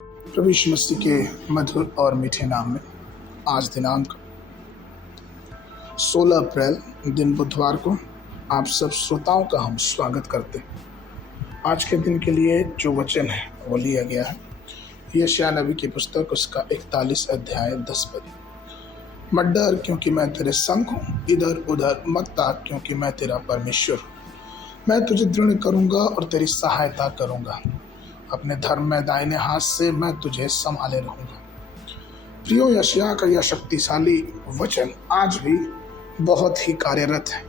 प्रभु यीशु मसीह के मधुर और मीठे नाम में आज दिनांक 16 अप्रैल दिन बुधवार को आप सब श्रोताओं का हम स्वागत करते हैं। आज के दिन के लिए जो वचन है वो लिया गया है यशायाह नबी की पुस्तक उसका 41 अध्याय 10 पद। मत डर क्योंकि मैं तेरे संग हूँ, इधर उधर मत ताक क्योंकि मैं तेरा परमेश्वर हूँ। मैं तुझे दृढ़ करूँगा और तेरी सहायता करूँगा, अपने धर्म में दाहिने हाथ से मैं तुझे संभाले रहूँगा। प्रियो, यशायाह का यह शक्तिशाली वचन आज भी बहुत ही कार्यरत है।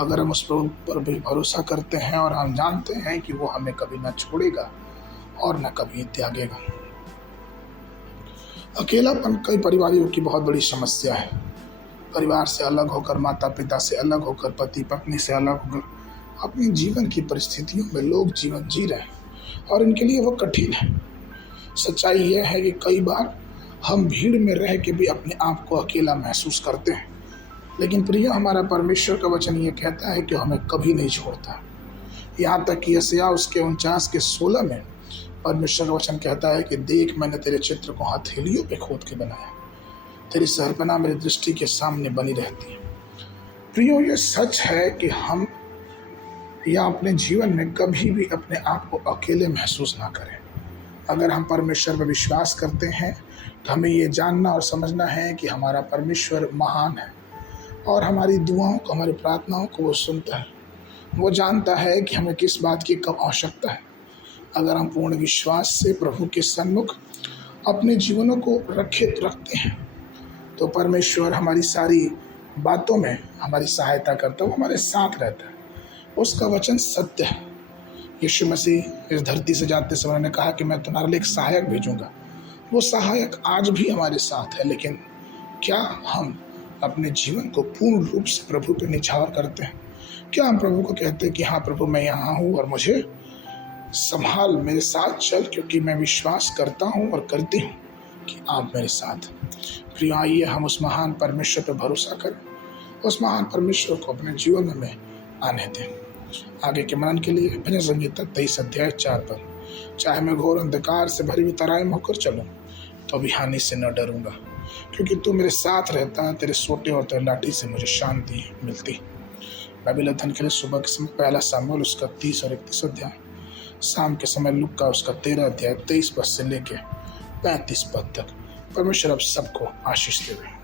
अगर हम उस प्रभु पर भी भरोसा करते हैं और हम जानते हैं कि वो हमें कभी न छोड़ेगा और न कभी त्यागेगा। अकेलापन कई परिवारों की बहुत बड़ी समस्या है। परिवार से अलग होकर, माता पिता से अलग होकर, पति पत्नी से अलग होकर अपने जीवन की परिस्थितियों में लोग जीवन जी रहे हैं और इनके लिए वो कठिन है। सच्चाई यह है कि कई बार हम भीड़ में रह के भी अपने आप को अकेला महसूस करते हैं, लेकिन प्रिय, हमारा परमेश्वर का वचन ये कहता है कि हमें कभी नहीं छोड़ता। यहाँ तक कि यशायाह उसके 49:16 में परमेश्वर का वचन कहता है कि देख, मैंने तेरे चित्र को हथेलियों पे खोद के बनाया, तेरी शहरपनाह मेरी दृष्टि के सामने बनी रहती है। प्रियो, ये सच है कि हम या अपने जीवन में कभी भी अपने आप को अकेले महसूस ना करें। अगर हम परमेश्वर पर विश्वास करते हैं तो हमें ये जानना और समझना है कि हमारा परमेश्वर महान है और हमारी दुआओं को, हमारी प्रार्थनाओं को वो सुनता है। वो जानता है कि हमें किस बात की कब आवश्यकता है। अगर हम पूर्ण विश्वास से प्रभु के सन्मुख अपने जीवनों को रखते हैं तो परमेश्वर हमारी सारी बातों में हमारी सहायता करता है, वो हमारे साथ रहता है। उसका वचन सत्य है। यीशु मसीह इस धरती से जाते समय उन्होंने कहा कि मैं तुम्हारे लिए एक सहायक भेजूंगा। वो सहायक आज भी हमारे साथ है, लेकिन क्या हम अपने जीवन को पूर्ण रूप से प्रभु पे निछावर करते हैं? क्या हम प्रभु को कहते हैं कि हाँ प्रभु, मैं यहाँ हूँ और मुझे संभाल, मेरे साथ चल, क्योंकि मैं विश्वास करता हूँ और करती हूँ कि आप मेरे साथ। प्रिय, आइए हम उस महान परमेश्वर पर भरोसा करें, उस महान परमेश्वर को अपने जीवन में आने दें। आगे के मनन के लिए भजन संगीता 23 अध्याय 4 पद। चाहे मैं घोर अंधकार से भरी हुई तराई में होकर चलूं तो भी हानि से न डरूंगा, क्योंकि तू मेरे साथ रहता है, तेरे सोटे और तेरे लाठी से मुझे शांति मिलती। बाइबल अध्ययन के लिए सुबह के समय 1 शमूएल उसका 30 और 31 अध्याय, शाम के समय लूका उसका 13 अध्याय 23 पद से लेके 35 पद तक। परमेश्वर अब सबको आशीष देवे।